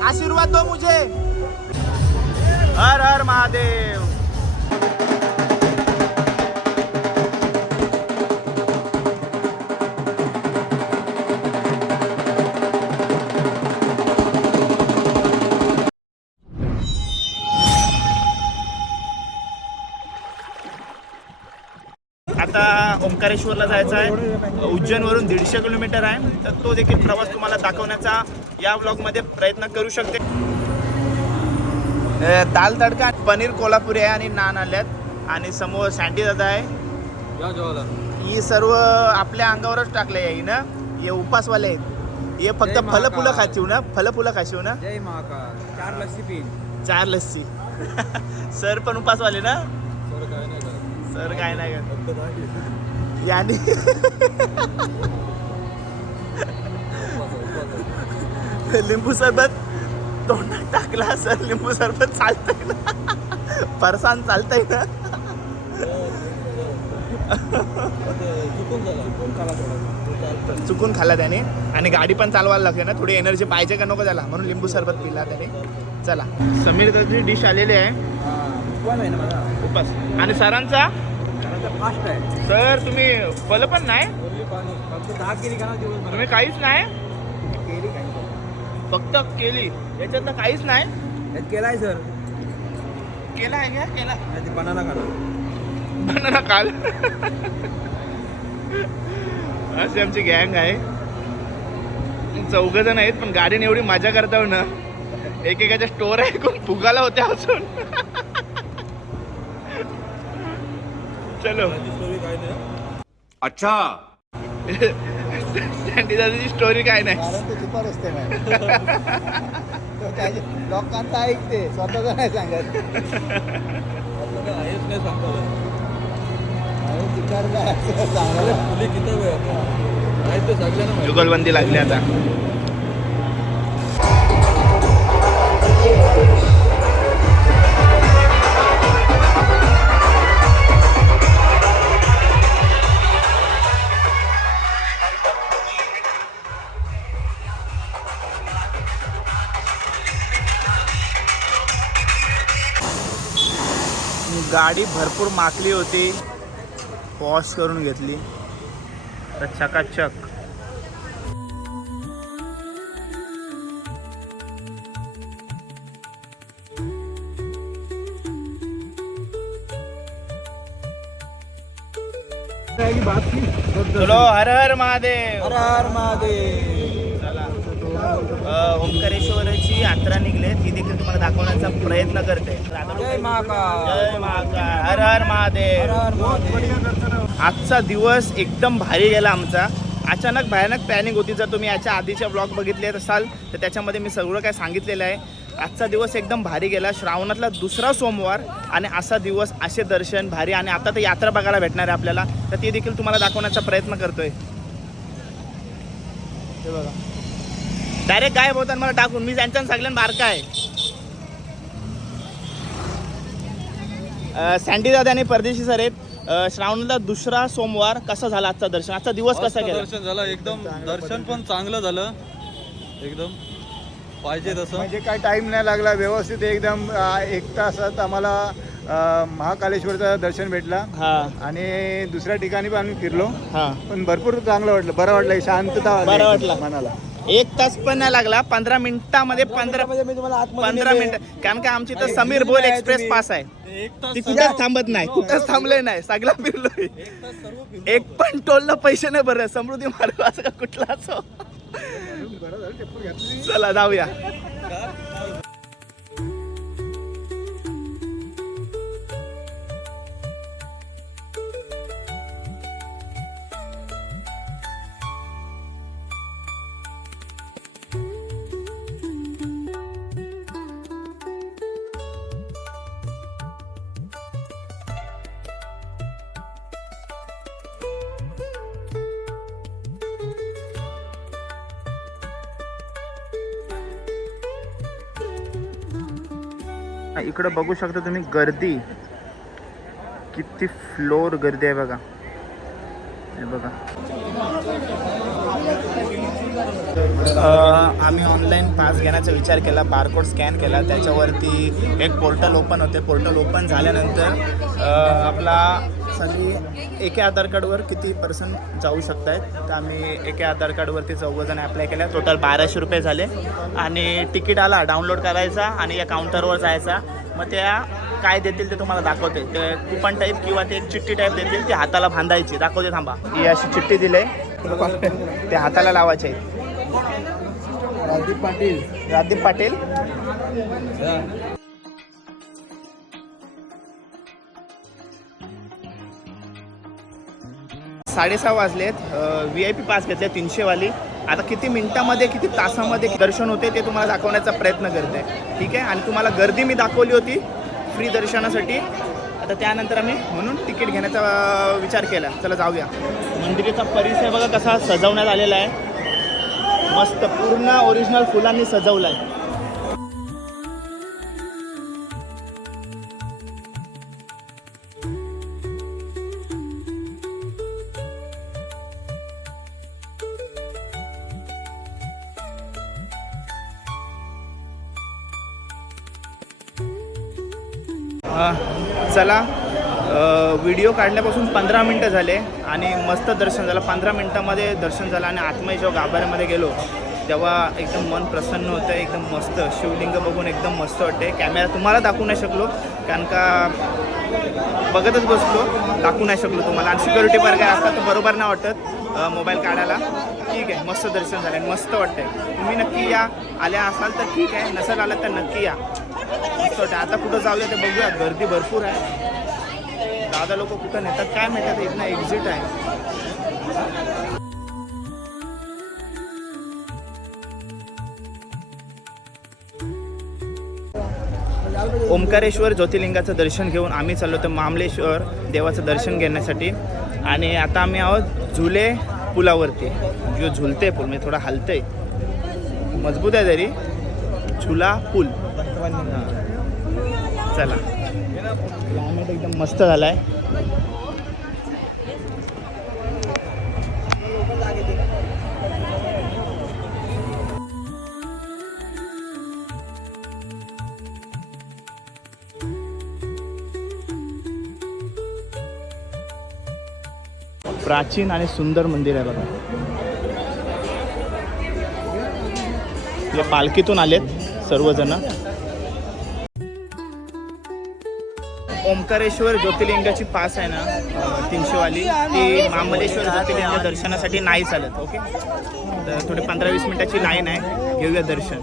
आशीर्वाद दो मुझे। हर हर महादेव। आता ओंकारेश्वरला जायचं आहे. उज्जैनवरून दीडशे किलोमीटर आहे. तर तो देखील प्रवास तुम्हाला दाखवण्याचा या व्लॉगमध्ये प्रयत्न करू शकते. दाल तडका पनीर कोल्हापुरी आहे आणि नान आल्यात. आणि समोर सँडी दादा आहे. ही सर्व आपल्या अंगावरच टाकले आहे ना. हे उपासवाले आहेत. हे फक्त महाकाल. फलफुलं खाशीव ना. फलफुलं खाशीव ना. चार लस्सी पिन. चार लस्सी. सर पण उपासवाले ना. सर काय नाही. याने लिंबू सरबत. तोंडात टाकला सर लिंबू सरबत चालतंय ना. फरसान चालतंय ना. चुकून खाल्ला त्याने. आणि गाडी पण चालवायला लागते ना थोडी एनर्जी पाहिजे का नको त्याला? म्हणून लिंबू सरबत पिला त्याने. चला. समीर दादाची डिश आलेली आहे. ना उपास. आणि सरांचा? फास्ट आहे सर तुम्ही फल पण नाही? तुम्ही काहीच नाही. फक्त केली. याच्यातलं काहीच नाही. यात केलाय सर. केला आहे का? केला. ते बनाना काढा बनाना काल अशी आमची गँग आहे. चौघ जण आहेत पण गाडीने एवढी मजा करता ना एकेकाच्या स्टोर आहे कोण फुगाला होत्या अजून. चलो. स्टोरी काय नाही. अच्छा. सँडी दादाची स्टोरी काय नाही. कारण ते सुपर असते त्याचे लोकांचं ऐकते स्वतःच नाही सांगत. हेच नाही सांगतो. मुली किती वेळ? नाही ते सगळ्यांना जुगलबंदी लागली आता. गाडी भरपूर माकली होती. वॉश करून घेतली. तर चकाचक चलो हर हर महादेव. हर हर महादेव. ओंकारेश्वराची यात्रा निघले. ती देखील तुम्हाला दाखवण्याचा प्रयत्न करते. जय महाकाल. हर हर महादेव. आजचा दिवस एकदम भारी गेला आमचा. अचानक भयानक प्लॅनिंग होती. जर तुम्ही याच्या आधीच्या ब्लॉग बघितले असाल तर त्याच्यामध्ये मी सगळं काय सांगितलेलं आहे. आजचा दिवस एकदम भारी गेला. श्रावणातला दुसरा सोमवार आणि असा दिवस असे दर्शन भारी आणि आता तर यात्रा बघायला भेटणार आहे आपल्याला. तर ते देखील तुम्हाला दाखवण्याचा प्रयत्न करतोय. हे बघा. डायरेक्ट गायब होतात मला टाकून. मी त्यांच्या सगळ्यांना बारका आहे. सँडी दादा आणि परदेशी सर आहेत. अ, श्रावणातला दुसरा सोमवार कसा झाला आजचा दर्शन? आजचा दिवस कसा गेला? दर्शन झालं एकदम दर्शन पण चांगलं झालं. एकदम पाहिजे तसं. म्हणजे काय टाईम नाही लागला व्यवस्थित एकदम एक तासात आम्हाला महाकालेश्वरचं दर्शन भेटला. हा. आणि दुसऱ्या ठिकाणी पण आम्ही फिरलो. हा. पण भरपूर चांगलं वाटलं बरं वाटलं शांतता बरं वाटलं. मनाला. एक तास पण नाही लागला पंधरा मिनिटामध्ये पंधरा पंधरा. मिनिट. कारण का आमची तर समीर बोल एक्सप्रेस. पास आहे. ती कुठेच थांबत नाही कुठेच थांबले नाही सगळा फिरलोय. एक पण टोलला पैसे नाही बरं समृद्धी मार्ग असं का कुठला असो? चला जाऊया. बघू शकता तुम्ही गर्दी. किती फ्लोर गर्दी आहे बघा. हे बघा. आम्ही ऑनलाईन पास घेण्याचा विचार केला बारकोड स्कॅन केला. त्याच्यावरती एक पोर्टल ओपन होते. पोर्टल ओपन झाल्यानंतर आपला सगळी एके आधार कार्डवर किती पर्सन जाऊ शकत आहेत तर आम्ही एके आधार कार्डवरती चौघजण ॲप्लाय केल्या. टोटल बाराशे रुपये झाले. आणि तिकीट आला डाउनलोड करायचा आणि या काउंटरवर जायचा. मग त्या काय देतील ते तुम्हाला दाखवते. ते कुपन टाईप किंवा ते चिठ्ठी टाईप देतील ती हाताला बांधायची दाखवते थांबा. ही अशी चिठ्ठी दिली ते हाताला लावायचे राजदीप पाटील. राजदीप पाटील? साडेसहा वाजलेत. व्ही आय पी पास घेतले तीनशेवाली. आता किती मिनिटामध्ये किती तासामध्ये दर्शन होते ते तुम्हाला दाखवण्याचा प्रयत्न करते. ठीक आहे? आणि तुम्हाला गर्दी मी दाखवली होती फ्री दर्शनासाठी. आता त्यानंतर आम्ही म्हणून तिकीट घेण्याचा विचार केला. चला जाऊया. मंदिराचा परिसर बघा कसा सजवण्यात आलेला आहे. मस्त पूर्ण ओरिजिनल फुलांनी सजवलं आहे व्हिडिओ काढल्यापासून पंधरा मिनटं झाले आणि मस्त दर्शन झालं. पंधरा मिनटामध्ये दर्शन झालं आणि आत्मय जेव्हा गाभाऱ्यामध्ये गेलो तेव्हा एकदम मन प्रसन्न होतं एकदम मस्त. शिवलिंग बघून एकदम मस्त वाटते कॅमेरा तुम्हाला दाखवू नाही शकलो कारण का बघतच बसलो दाखवू नाही शकलो तुम्हाला. आणि सिक्युरिटी पार्क असतात तर बरोबर नाही वाटत मोबाईल काढायला. ठीक आहे मस्त दर्शन झालं आणि मस्त वाटते तुम्ही नक्की या. आल्या असाल तर ठीक आहे. नसेल आलं तर नक्की या. मस्त वाटतं आता कुठं जाऊया ते बघूया. गर्दी भरपूर आहे. दादा लोक कुठं नेतात काय माहिती इथनं एक्झिट आहे. ओंकारेश्वर ज्योतिर्लिंगाचं दर्शन घेऊन आम्ही चाललो होतो मामलेश्वर देवाचं दर्शन घेण्यासाठी. आणि आता आम्ही आहोत झुले पुलावरती. जो झुलते पूल म्हणजे थोडा हलते मजबूत आहे तरी झुला पूल. चला. एकदम मस्त झाला आहे प्राचीन आणि सुंदर मंदिर आहे बघा. हे पालखीतून आलेत सर्वजण. ओंकारेश्वर ज्योतिर्लिंगाची पास आहे ना तीनशेवाली. ती महाबलेश्वर ज्योतिर्लिंग दर्शनासाठी नाही चालत ओके? तर थोडी पंधरा वीस मिनिटाची लाईन आहे. घेऊया दर्शन.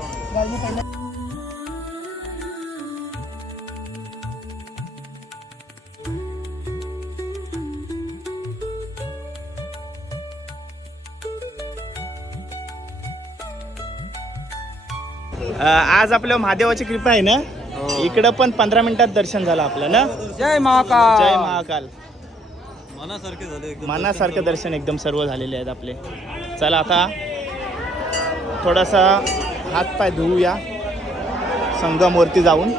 आज आपल्या महादेवाची कृपा आहे ना? इकडं पण पंधरा मिनिटात दर्शन झालं आपलं ना? जय महाकाल. जय महाकाल. मनासारखे झाले एकदम मनासारखं दर्शन एकदम सर्व झालेले आहेत आपले. चला आता थोडासा हातपाय धुवूया. संगमवरती जाऊन.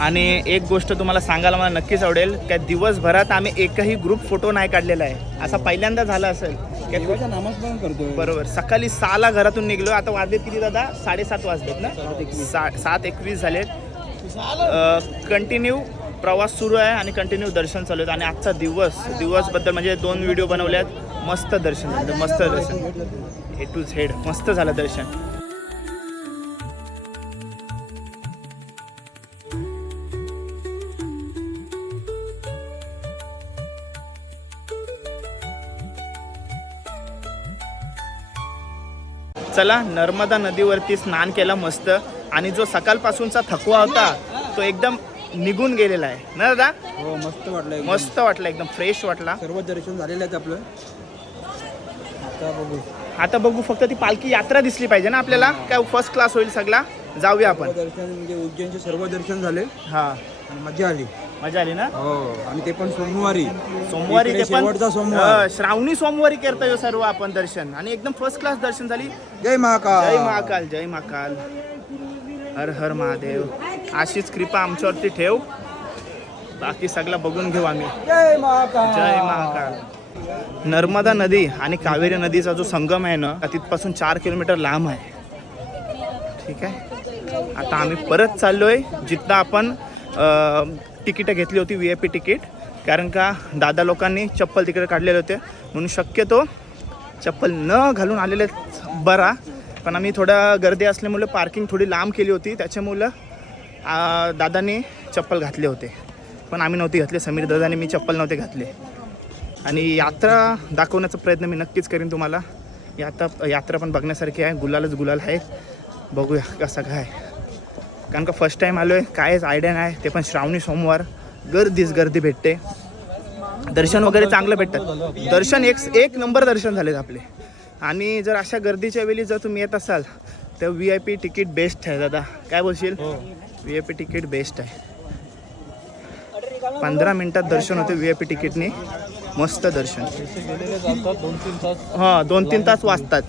आणि एक गोष्ट तुम्हाला सांगायला मला नक्कीच आवडेल की दिवसभरात आम्ही एकही ग्रुप फोटो नाही काढलेला आहे. असा पहिल्यांदा झाला असेल. की देवाचं नामस्मरण करतोय. बरोबर. सकाळी सहाला घरातून निघलो आता वाजलेत किती दादा? साडेसात वाजलेत ना? सा सात एकवीस झालेत. कंटिन्यू प्रवास सुरू आहे आणि कंटिन्यू दर्शन चालू आहे आणि आजचा दिवस दिवसबद्दल म्हणजे दोन व्हिडिओ बनवले आहेत मस्त दर्शन झालं मस्त दर्शन. ए टू झेड मस्त झालं दर्शन. चला नर्मदा नदीवरती स्नान केलं मस्त. आणि जो सकाळपासूनचा थकवा होता तो एकदम निघून गेलेला आहे. ना दादा? हो मस्त वाटलं. मस्त वाटलं एकदम फ्रेश वाटला. सर्व दर्शन झालेलं आहेत आपलं. आता बघू. आता बघू फक्त ती पालखी यात्रा दिसली पाहिजे ना आपल्याला? काय फर्स्ट क्लास होईल सगळा? जाऊया आपण. दर्शन म्हणजे उज्जैनचे सर्व दर्शन झाले. हा. मजा आली. मजा आली ना? हो आणि ते पण सोमवारी. सोमवारी ते पण सोमवार. श्रावणी सोमवारी करतोय सर्व आपण दर्शन. आणि एकदम फर्स्ट क्लास दर्शन झाली. जय महाकाल. जय महाकाल जय महाकाल. हर हर महादेव. अशीच कृपा आमच्यावरती ठेव. बाकी सगळं बघून घेऊ आम्ही. जय महाकाल. नर्मदा नदी आणि कावेरी नदीचा जो संगम आहे ना तिथपासून चार किलोमीटर लांब आहे. ठीक आहे? आता आम्ही परत चाललोय जिथं आपण तिकीटं घेतली होती व्ही आय पी तिकीट. कारण का दादा लोकांनी चप्पल तिकडे काढलेले होते. म्हणून शक्यतो चप्पल न घालून आलेले बरा. पण आम्ही थोडा गर्दी असल्यामुळे पार्किंग थोडी लांब केली होती. त्याच्यामुळं दादाने चप्पल घातले होते. पण आम्ही नव्हते घातले. समीर दादाने मी चप्पल नव्हते घातले. आणि यात्रा दाखवण्याचा प्रयत्न मी नक्कीच करीन तुम्हाला. यात्रा यात्रा पण बघण्यासारखी आहे. गुलालच गुलाल आहे. बघूया कसं काय. कारण का फर्स्ट टाईम आलो आहे कायच आयडिया नाही. ते पण श्रावणी सोमवार. गर्दीच गर्दी भेटते. दर्शन वगैरे चांगलं भेटतात दर्शन एक एक नंबर दर्शन झालेत आपले. आणि जर अशा गर्दीच्या वेळी जर तुम्ही येत असाल तर V I P ticket best आहे दादा. काय बोलशील? हो. V I P ticket best आहे. पंधरा मिनिटात दर्शन होते व्ही आय पी तिकीटने मस्त दर्शन. हां दोन तीन तास वाचतात.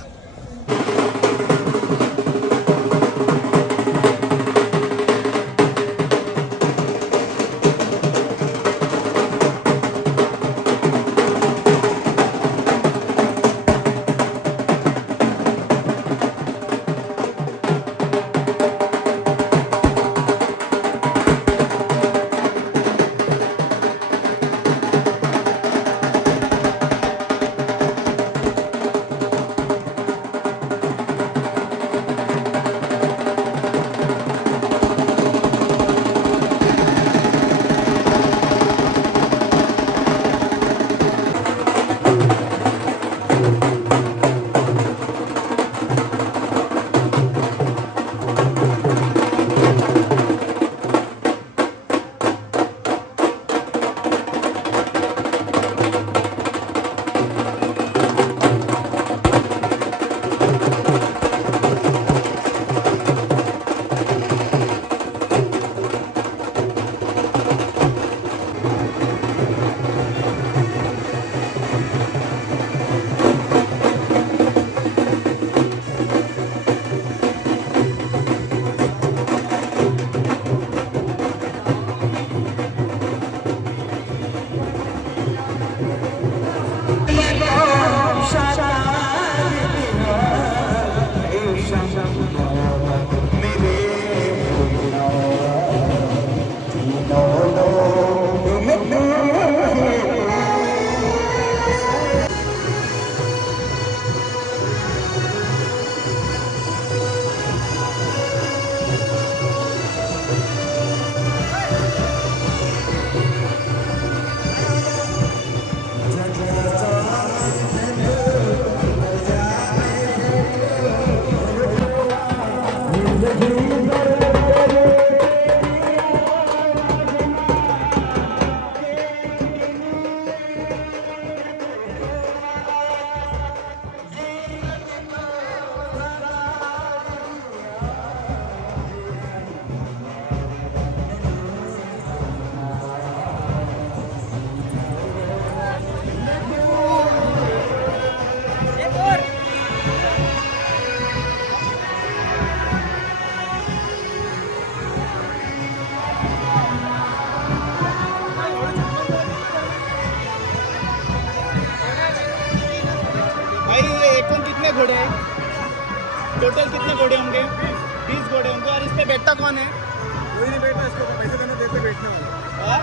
कौन है कोई नहीं बैठा इसको पैसे देने देते बैठने वाला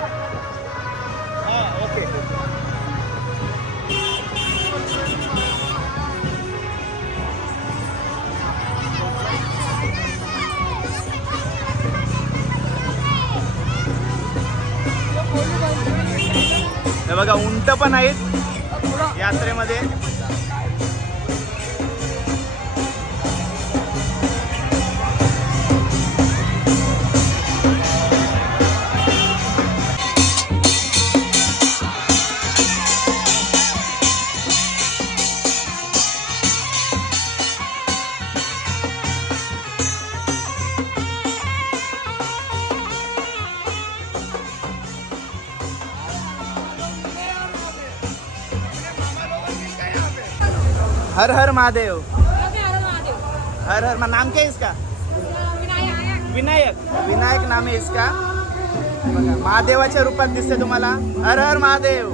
हाँ ओके। हे बघा उंट पण आहेत यात्रेमध्ये. हर हर महादेव हर हर मा- नाम क्या है इसका विनायक विनायक नाम आहे इसका बघा, महादेवाच्या रूपात दिसते तुम्हाला हर हर महादेव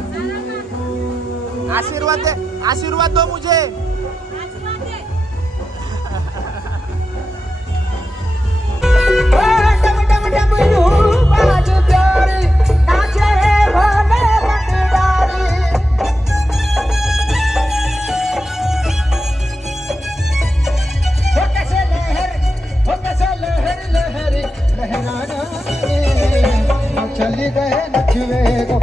आशीर्वाद दे आशीर्वाद दो मुझे चली Yeah.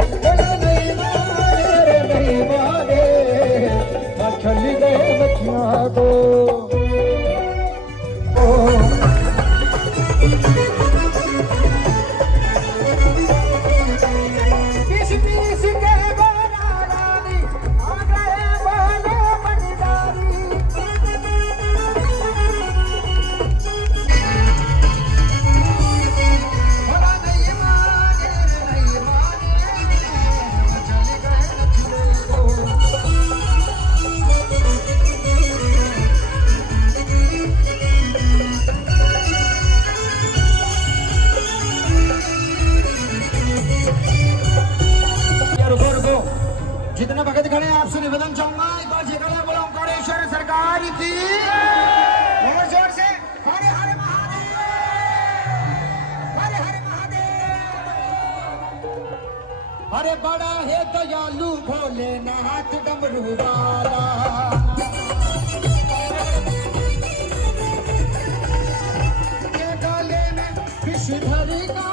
শ্রীধারিকা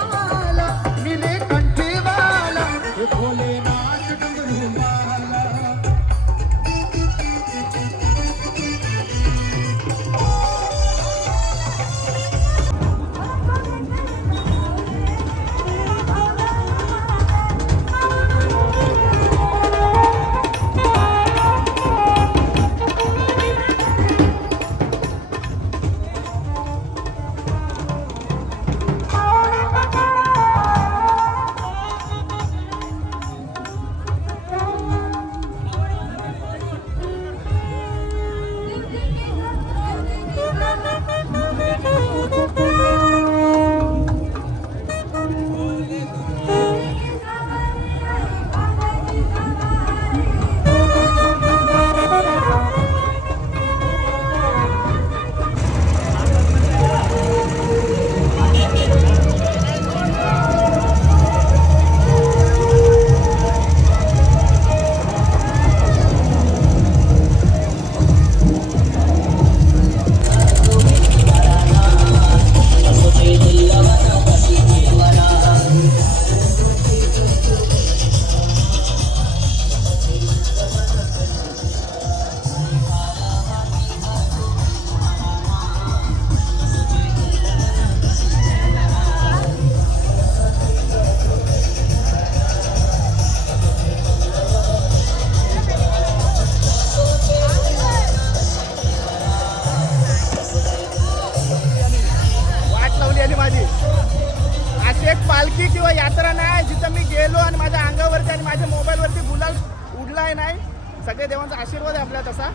माझ्या अंगावरती आणि माझ्या मोबाईलवरती गुलाल उडलाय नाही. सगळे देवांचा आशीर्वाद आहे आपल्या तसा.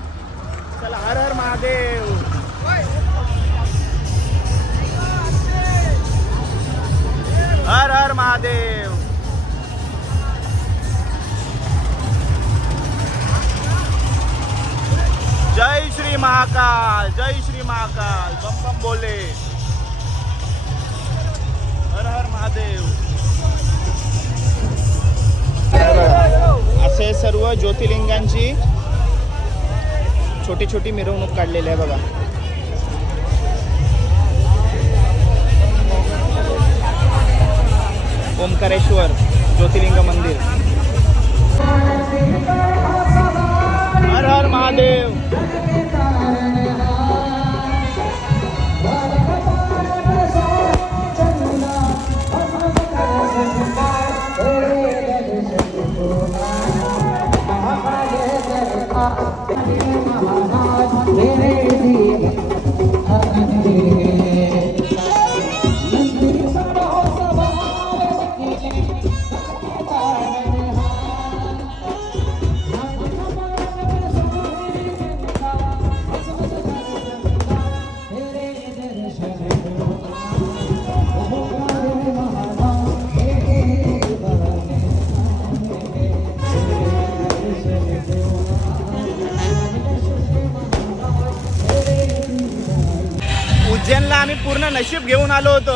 चला हर हर महादेव. हर हर महादेव. जय श्री महाकाल जय श्री महाकाल. बम बम बोले. हर हर महादेव. असे सर्व ज्योतिर्लिंगांची छोटी छोटी मिरवणूक काढलेली आहे बघा. ओंकारेश्वर ज्योतिर्लिंग मंदिर. हर हर महादेव. नशीब घेऊन आलो होतो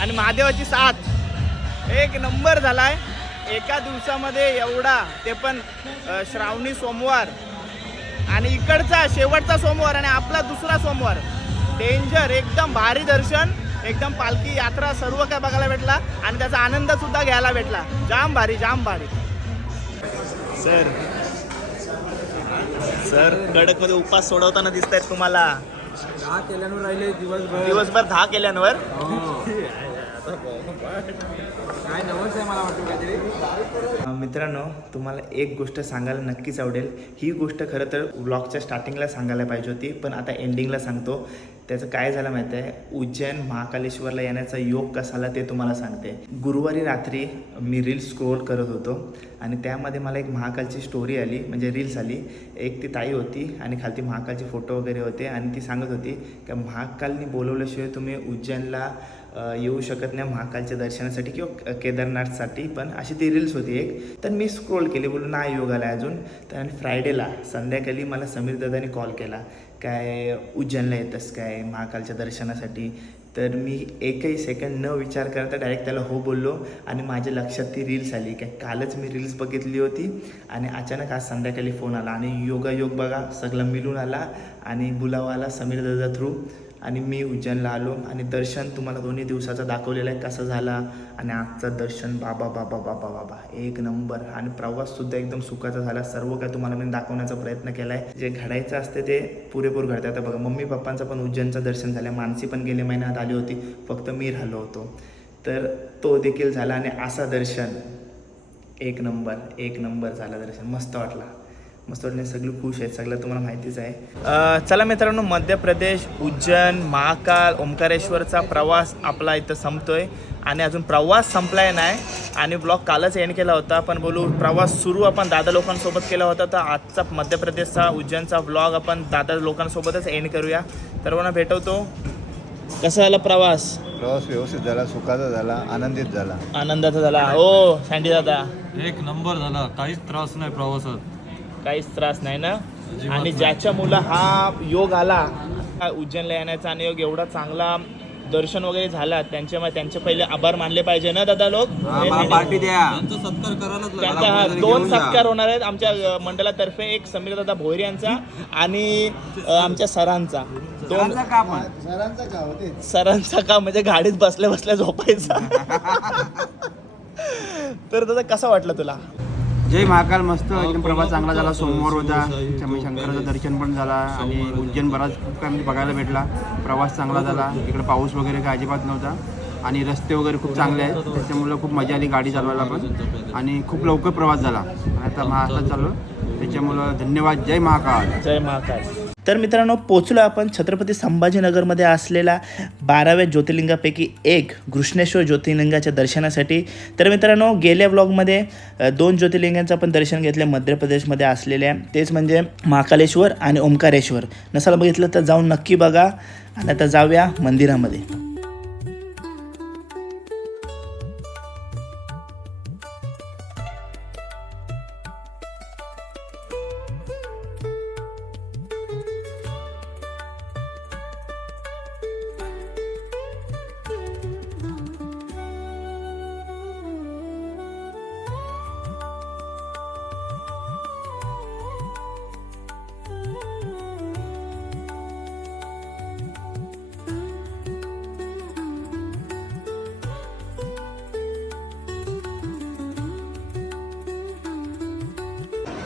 आणि महादेवाची साथ. एक नंबर झालाय. एका दिवसामध्ये एवढा ते पण श्रावणी सोमवार. आणि इकडचा शेवटचा सोमवार आणि आपला दुसरा सोमवार. डेंजर एकदम भारी दर्शन एकदम पालखी यात्रा सर्व काय बघायला भेटला आणि त्याचा आनंद सुद्धा घ्यायला भेटला. जाम भारी जाम भारी. सर. सर. कडकमध्ये उपास सोडवताना दिसत आहेत तुम्हाला. दहा केल्यानं राहिले दिवसभर. दिवसभर दहा केल्यावर काय नवस आहे मला वाटतं काहीतरी मित्रांनो तुम्हाला एक गोष्ट सांगायला नक्कीच आवडेल. ही गोष्ट खरं तर ब्लॉगच्या स्टार्टिंगला सांगायला पाहिजे होती पण आता एंडिंगला सांगतो. त्याचं काय झालं माहिती आहे? उज्जैन महाकालेश्वरला येण्याचा योग कसा आला ते तुम्हाला सांगते. गुरुवारी रात्री मी रील्स स्क्रोल करत होतो आणि त्यामध्ये मला एक महाकालची स्टोरी आली म्हणजे रील्स आली. एक ती ताई होती आणि खालती महाकालचे फोटो वगैरे होते आणि ती सांगत होती की महाकालनी बोलवल्याशिवाय तुम्ही उज्जैनला येऊ शकत नाही महाकालच्या दर्शनासाठी किंवा केदारनाथसाठी पण अशी ती रील्स होती एक. तर मी स्क्रोल केली बोलून नाही योग आला अजून. तर आणि फ्रायडेला संध्याकाळी मला समीर दादाने कॉल केला. काय उज्जैनला येतस काय महाकालच्या दर्शनासाठी? तर मी एकही सेकंड न विचार करता डायरेक्ट त्याला हो बोललो आणि माझ्या लक्षात ती रील्स आली. काय कालच मी रील्स बघितली होती आणि अचानक आज संध्याकाळी फोन आला आणि योगायोग बघा सगळं मिळून आला आणि बुलावा आला समीर दादा थ्रू आणि मी उज्जैनला आलो आणि दर्शन तुम्हाला दोन्ही दिवसाचा दाखवलेलं आहे कसं झाला? आणि आजचं दर्शन बाबा बाबा बाबा बाबा एक नंबर. आणि प्रवाससुद्धा एकदम सुखाचा झाला. सर्व काय तुम्हाला मी दाखवण्याचा प्रयत्न केला आहे जे घडायचं असते ते पुरेपूर घडतं आता बघा मम्मी पप्पांचं पण उज्जैनचं दर्शन झालं मानसी पण गेल्या महिन्यात आली होती. फक्त मी राहिलो होतो. तर तो देखील झाला. आणि असा दर्शन एक नंबर एक नंबर झाला दर्शन. मस्त वाटला. मस्त वाटलं सगळी खुश आहेत सगळं तुम्हाला माहितीच आहे. चला मित्रांनो मध्य प्रदेश उज्जैन महाकाल ओंकारेश्वरचा प्रवास आपला इथं संपतोय. आणि अजून प्रवास संपलाय नाही. आणि ब्लॉग कालच एंड केला होता पण बोलू प्रवास सुरू आपण दादा लोकांसोबत केला होता. तर आजचा मध्य प्रदेशचा उज्जैनचा ब्लॉग आपण दादा लोकांसोबतच एंड करूया. सर्वांना भेटवतो. कसा झाला प्रवास? प्रवास व्यवस्थित झाला सुखाचा झाला आनंदित झाला. आनंदाचा झाला. हो सँडी दादा. एक नंबर झाला. काहीच त्रास नाही प्रवासात. काहीच त्रास नाही ना? आणि. ज्याच्या मुलं हा योग आला हा उज्जैनला येण्याचा आणि योग एवढा चांगला दर्शन वगैरे झाला त्यांच्या त्यांचे पहिले आभार मानले पाहिजे ना दादा लोक? त्यांचा हा दोन. सत्कार होणार आहेत आमच्या मंडळातर्फे. एक समीर दादा भोईर यांचा आणि आमच्या सरांचा. दोन सरांचा का पण? सरांचा का होते सरांचा का? म्हणजे गाडीत बसल्या बसल्या झोपायचा. तर दादा कसा वाटलं तुला? जय महाकाल मस्त. एकदम प्रवास चांगला झाला सोमवार होता. त्यामुळे शंकराचं दर्शन पण झाला आणि उज्जैन बराच खूप काय म्हणजे बघायला भेटला. प्रवास चांगला झाला. इकडे पाऊस वगैरे काय अजिबात नव्हता. आणि रस्ते वगैरे खूप चांगले आहेत. त्याच्यामुळं खूप मजा आली गाडी चालवायला पण. आणि खूप लवकर प्रवास झाला. आणि आता महाराष्ट्रात चाललो. त्याच्यामुळं धन्यवाद. जय महाकाल. जय महाकाल. तर मित्रांनो पोचलो आपण छत्रपती संभाजीनगरमध्ये असलेल्या बाराव्या ज्योतिर्लिंगापैकी एक घृष्णेश्वर ज्योतिर्लिंगाच्या दर्शनासाठी. तर मित्रांनो गेल्या ब्लॉगमध्ये दोन ज्योतिर्लिंगांचं आपण दर्शन घेतलं मध्य प्रदेशमध्ये असलेल्या तेच म्हणजे महाकालेश्वर आणि ओंकारेश्वर. नसाला बघितलं तर जाऊन नक्की बघा. आणि आता जाऊया मंदिरामध्ये.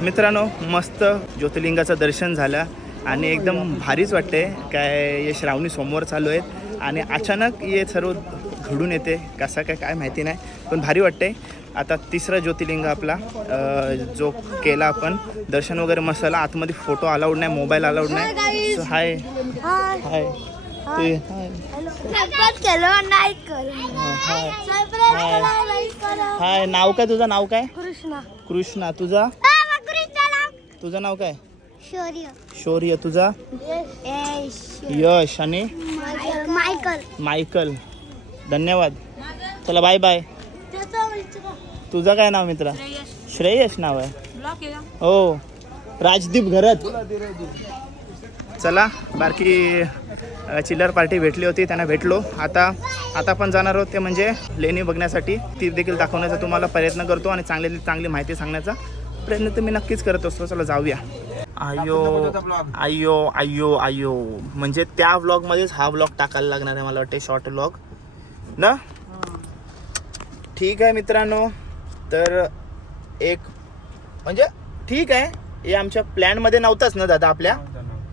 मित्रांनो मस्त ज्योतिर्लिंगाचं दर्शन झालं आणि एकदम भारीच वाटते काय हे श्रावणी सोमवार चालू आहेत आणि अचानक हे सर्व घडून येते. कसा काय काय माहिती नाही पण भारी वाटते आता तिसरा ज्योतिर्लिंग आपला जो केला आपण दर्शन वगैरे मस्त झालं आतमध्ये फोटो अलाउड नाही मोबाईल अलाउड नाही. हाय हाय हाय ते हाय नाव काय तुझं? नाव काय? कृष्णा. कृष्णा. तुझा? तुझं नाव काय? शौर्य. शौर्य तुझा? यश. आणि? मायकल. मायकल. धन्यवाद. चला बाय बाय. तुझं काय नाव मित्रा? श्रेयश नाव आहे. हो. राजदीप घरत. चला बारकी चिल्लर पार्टी भेटली होती त्यांना भेटलो. आता आता पण जाणार आहोत ते म्हणजे लेणी बघण्यासाठी. ती देखील दाखवण्याचा तुम्हाला प्रयत्न करतो आणि चांगली चांगली माहिती सांगण्याचा. प्रयत्न तर मी नक्कीच करत असतो. चला जाऊया. आयो आयो आयो आयो. म्हणजे त्या व्लॉगमध्येच हा व्लॉग टाकायला लागणार आहे मला वाटते शॉर्ट व्लॉग ना? ठीक आहे मित्रांनो. तर एक म्हणजे ठीक आहे. हे आमच्या प्लॅनमध्ये नव्हताच ना दादा आपल्या?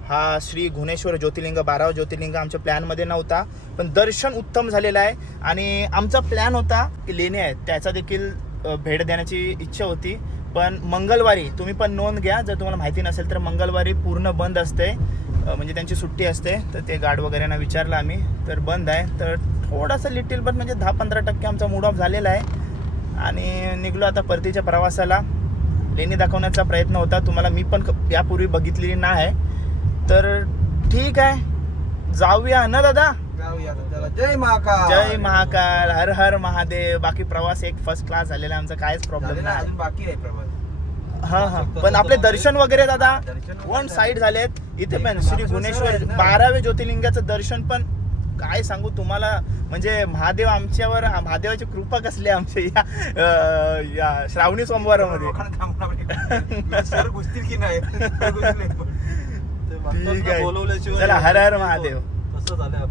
हा श्री गुणेश्वर ज्योतिर्लिंग बारावा ज्योतिर्लिंग आमच्या प्लॅनमध्ये नव्हता. पण दर्शन उत्तम झालेलं आहे. आणि आमचा प्लॅन होता की लेणे आहेत त्याचा देखील भेट देण्याची इच्छा होती. पण मंगळवारी तुम्ही पण नोंद घ्या. जर तुम्हाला माहिती नसेल तर मंगळवारी पूर्ण बंद असते. म्हणजे त्यांची सुट्टी असते. तर ते गार्ड वगैरेंना विचारलं आम्ही. तर बंद आहे. तर थोडासा लिटिल बट म्हणजे दहा पंधरा टक्के आमचा मूड ऑफ झालेला आहे. आणि निघलो आता परतीच्या प्रवासाला. लेणी दाखवण्याचा प्रयत्न होता. तुम्हाला मी पण क- यापूर्वी बघितलेली नाही. तर ठीक आहे. जाऊया ना दादा? जय महाकाल. जय महाकाल. हर हर महादेव. बाकी प्रवास एक फर्स्ट क्लास झालेला आहे. आमचा काहीच प्रॉब्लेम नाही. अजून बाकी आहे प्रवास. हा हा. पण आपले दर्शन वगैरे दादा वन साइड झालेत. इथे पण श्री गुणेश्वर बारावे ज्योतिर्लिंगाचं दर्शन पण काय सांगू तुम्हाला? म्हणजे महादेव आमच्यावर महादेवाची कृपा कसली आहे आमच्या या अं, या श्रावणी सोमवारामध्ये? सर घुसतील की नाही? ठीक आहे. बोलवल्याशिवाय चला हर हर महादेव. तसं झालं आपलं.